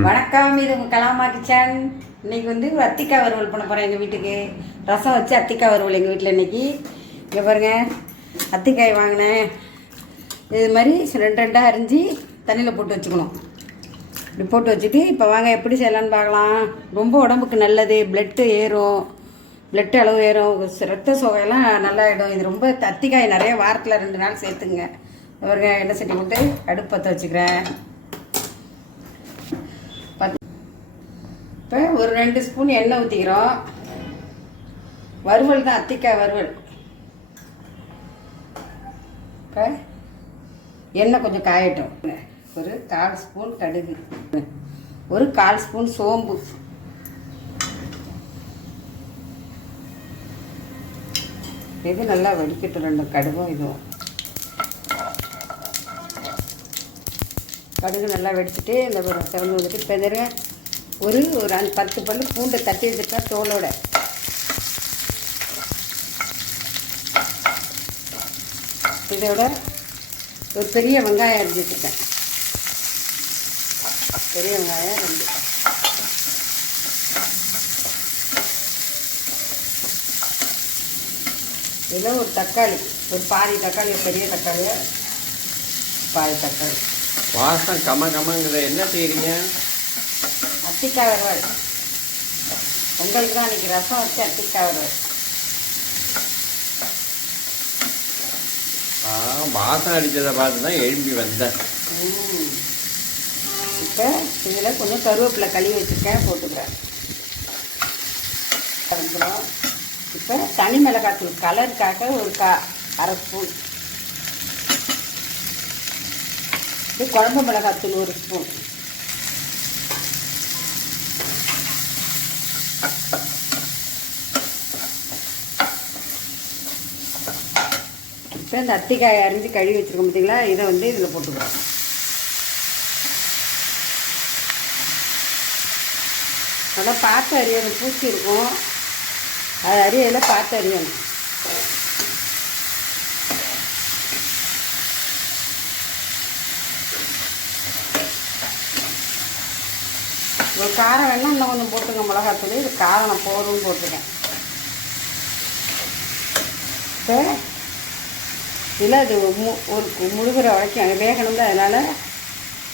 வணக்கம் இது உங்கள் கலாமா கிச்சன். இன்னைக்கு வந்து ஒரு அத்திக்காய் வறுவல் பண்ண போகிறேன் எங்கள் வீட்டுக்கு. ரசம் வச்சு அத்திக்காய் வறுவல் எங்கள் வீட்டில் இன்னைக்கு. இங்கே பாருங்க அத்திக்காய் வாங்கினேன். இது மாதிரி ரெண்டு ரெண்டாக அரிஞ்சு தண்ணியில் போட்டு வச்சுக்கணும். இப்படி போட்டு வச்சுட்டு இப்போ வாங்க எப்படி செய்யலான்னு பார்க்கலாம். ரொம்ப உடம்புக்கு நல்லது. பிளட்டு ஏறும். பிளட் அளவு ஏறும். ரத்த சோகையெல்லாம் நல்லாயிடும். இது ரொம்ப அத்திக்காய் நிறைய வாரத்தில் ரெண்டு நாள் சேர்த்துங்க பாருங்க எண்ணெய் சட்டி போட்டு அடுப்பு பற்ற வச்சுக்கிறேன். இப்போ ஒரு ரெண்டு ஸ்பூன் எண்ணெய் ஊற்றிக்கிறோம் வறுவல் தான் அத்திக்காய் வறுவல். இப்போ எண்ணெய் கொஞ்சம் காயட்டும். ஒரு கால் ஸ்பூன் கடுகு. ஒரு கால் ஸ்பூன் சோம்பு. இது நல்லா வடிக்கட்டும் ரெண்டு கடுகும் இதுவும் கடுகு நல்லா வெடிச்சிட்டு இந்த செவன் வந்துட்டு இப்போ ஒரு ஒரு அஞ்சு பத்து பல்லு பூண்டை தட்டி எடுத்துட்டா தோலோட. இதோட ஒரு பெரிய வெங்காயம் அரிஞ்சு பெரிய வெங்காயம் ரெண்டு. இதில் ஒரு தக்காளி ஒரு பாதி தக்காளி ஒரு பெரிய தக்காளியை பாதி தக்காளி. வாசம் கம கமங்குது என்ன செய்கிறீங்க அத்திக்காய் வறுவல் உங்களுக்கு தான் அன்றைக்கி ரசம் வச்சு அத்திக்காய் வறுவல் ஆ வாசம் அடிச்சதை பார்த்து தான் எழும்பி வந்தேன். இப்போ இதில் கொஞ்சம் கருவேப்பிலை கழுவி வச்சுருக்கேன் போட்டுக்கிறேன். இப்போ தனி மிளகாத்தூள் கலருக்காக ஒரு கா அரை ஸ்பூன். இது குழம்பு மிளகாத்தூள் ஒரு ஸ்பூன். இப்போ இந்த அத்திக்காய் அரிஞ்சு கழுவி வச்சுருக்கோம் பார்த்தீங்களா? இதை வந்து இதில் போட்டுக்கிறோம். நல்லா பார்த்து அறியணும் பூச்சி இருக்கும். அது அறியலை பார்த்து அறியணும் காரம் வேணால் இன்னும் கொஞ்சம் போட்டுங்க மிளகாத்தூள். இது காரம் நான் போதும்னு போட்டிருக்கேன். இப்போ இதில் அது மு ஒரு முழுகிற வரைக்கும் அங்கே வேகணும்ல அதனால்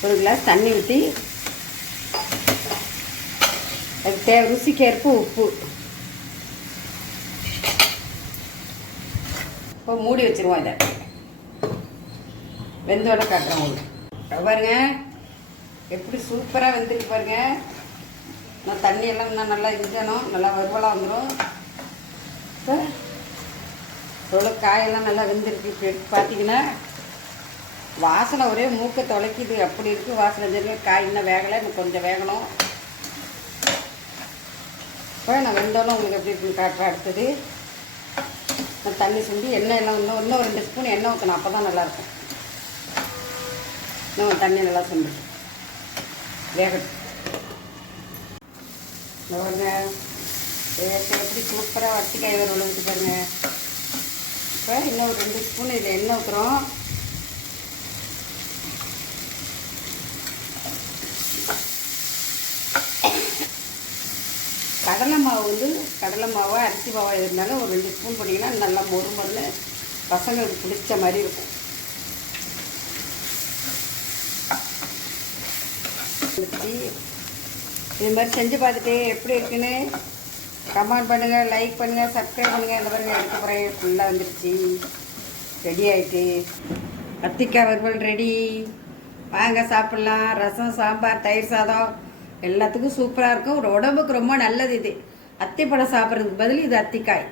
ஒரு கிளாஸ் தண்ணி ஊற்றி அது தேவை ருசிக்கேற்ப உப்பு. இப்போ மூடி வச்சுருவோம் இதை. வெந்தோட காட்டுறோம் உங்களுக்கு. பாருங்கள் எப்படி சூப்பராக வெந்திருக்கு பாருங்க. நான் தண்ணியெல்லாம் இன்னும் நல்லா இஞ்சணும் நல்லா வறுவலாக வந்துடும் இப்போ எவ்வளோ காயெல்லாம் நல்லா வெந்திருக்கு. இப்போ எடுத்து பார்த்தீங்கன்னா வாசனை ஒரே மூக்கை தொலைக்குது. அப்படி இருக்குது வாசனை. தெரியுங்க காய் இன்னும் வேகலை. இன்னும் கொஞ்சம் வேகணும். இப்போ நான் வெந்தோன்னு உங்களுக்கு எப்படி இருக்குன்னு காட்டுறேன். அடுத்தது நான் தண்ணி சுண்டி எண்ணெய் எல்லாம் இன்னும் இன்னும் ரெண்டு ஸ்பூன் எண்ணெய் ஊற்றணும் அப்போ தான் நல்லாயிருக்கும் இன்னும் தண்ணி நல்லா சுண்டு. வேகட்டும். இந்த பாருங்க எப்படி சூப்பராக வட்டிக்காய் வர விழுந்து பாருங்க. இப்போ இன்னும் ஒரு ரெண்டு ஸ்பூன் இதில் எண்ணெய் ஊற்றுறோம் கடலை மாவு வந்து கடலை மாவாக அரிசி மாவாக இருந்தாலும் ஒரு ரெண்டு ஸ்பூன் போட்டிங்கன்னா நல்லா மொறு மொறுன்னு பசங்களுக்கு பிடிச்ச மாதிரி இருக்கும். வச்சு இது மாதிரி செஞ்சு பார்த்துட்டு எப்படி இருக்குன்னு கமெண்ட் பண்ணுங்கள் லைக் பண்ணுங்கள் சப்ஸ்கிரைப் பண்ணுங்கள் இந்த மாதிரி எடுக்க போகிறேன் ஃபுல்லாக வந்துருச்சு. ரெடி ஆகிட்டு கத்திக்காய் வறுவல் ரெடி வாங்க சாப்பிட்லாம். ரசம் சாம்பார் தயிர் சாதம். எல்லாத்துக்கும் சூப்பராக இருக்கும். உடம்புக்கு ரொம்ப நல்லது இது. அத்திப்பழம் சாப்பிட்றதுக்கு பதில் இது அத்திக்காய்.